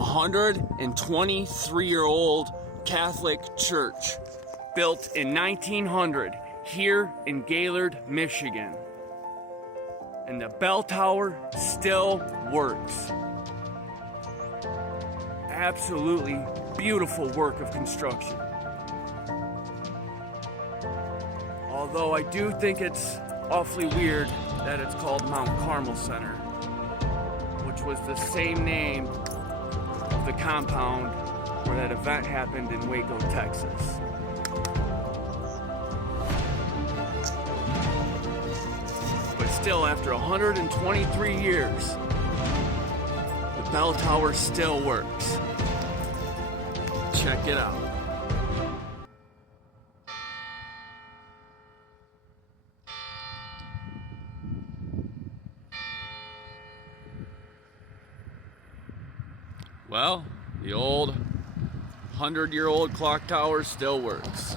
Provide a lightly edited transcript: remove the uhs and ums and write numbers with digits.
123-year-old Catholic church built in 1900 here in Gaylord, Michigan. And the bell tower still works. Absolutely beautiful work of construction. Although I do think it's awfully weird that it's called Mount Carmel Center, which was the same name of the compound where that event happened in Waco, Texas. But still, after 123 years, the bell tower still works. Check it out. Well, the old 100-year-old clock tower still works.